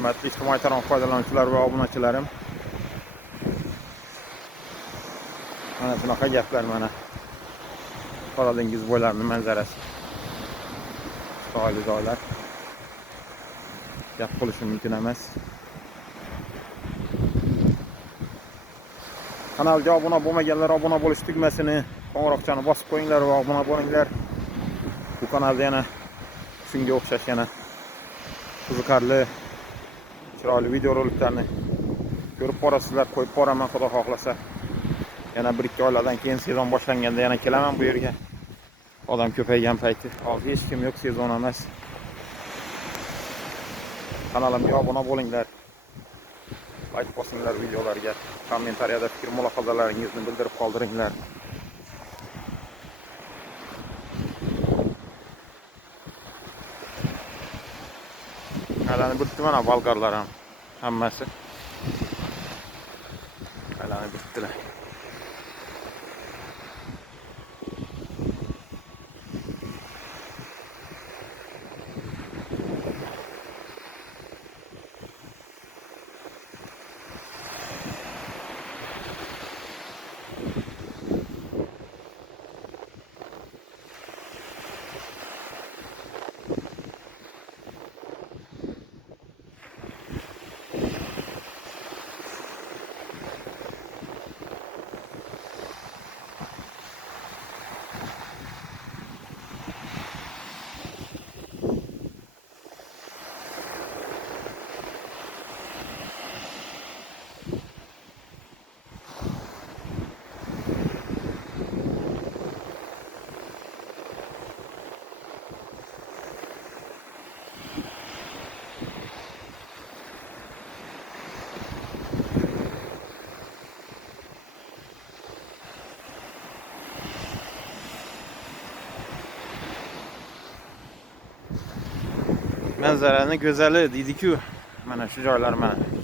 Hürmetli ijtimoiy tarmoq foydalanuvchilari va obunachilarim. Mana shunaqa gaplar mana. Qora dengiz bo'ylarining manzarasi. Chiroyli joylar. Gap qilish mumkin emas. Kanalga obuna bo'lmaganlar obuna bo'lish tugmasini, qo'ng'iroqchani bosib qo'yinglar va obuna bo'linglar. Bu kanalda yana shunga o'xshash yana qiziqarli, chiroyli video roliklarni ko'rib borasizlar, qo'yib boraman xudo xohlasa. Yana 1-2 oylardan keyin sezon boshlanganda yana kelaman bu yerga. Odam ko'paygan payti. Hozir hech kim yo'q, sezon emas. Kanalimga obuna bo'linglar. Like bosinglar videolarga. Kommentariyada fikr mulohazalaringizni bildirib qoldiringlar. Aylanib bitdi mana bolgarlar ham hammasi. Aylanib bitdilar. Manzarani go'zali deydi-ku. Mana shu joylar mana.